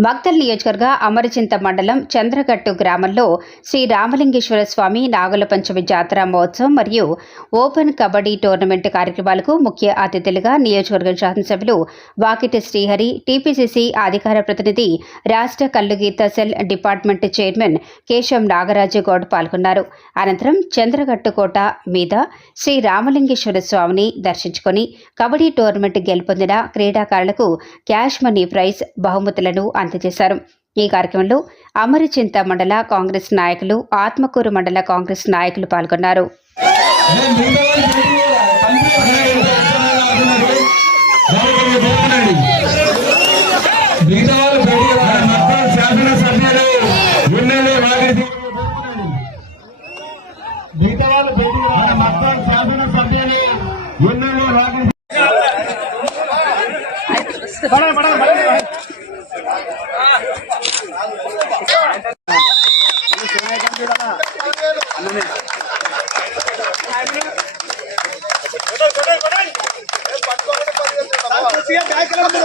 మక్తల్ నియోజకవర్గ అమరచింత మండలం చంద్రగట్టు గ్రామంలో శ్రీ రామలింగేశ్వర స్వామి నాగుల పంచమి జాతర మహోత్సవం మరియు ఓపెన్ కబడ్డీ టోర్నమెంట్ కార్యక్రమాలకు ముఖ్య అతిథులుగా నియోజకవర్గ శాసనసభ్యులు వాకిటి శ్రీహరి టీపీసీసీ అధికార ప్రతినిధి రాష్ట్ర కల్లుగీత cell department chairman Kesham Nagaraju Goud పాల్గొన్నారు. అనంతరం చంద్రగట్టు కోట మీద శ్రీ రామలింగేశ్వర స్వామిని దర్శించుకొని కబడ్డీ టోర్నమెంట్ గెలుపొందిన క్రీడాకారులకు క్యాష్ మనీ ప్రైజ్ బహుమతులను అందజేశారు ఈ కార్యక్రమంలో అమరచింత మండల కాంగ్రెస్ నాయకులు ఆత్మకూరు మండల కాంగ్రెస్ నాయకులు పాల్గొన్నారు. మిగతా వాళ్ళు బయటికి బ్యాక్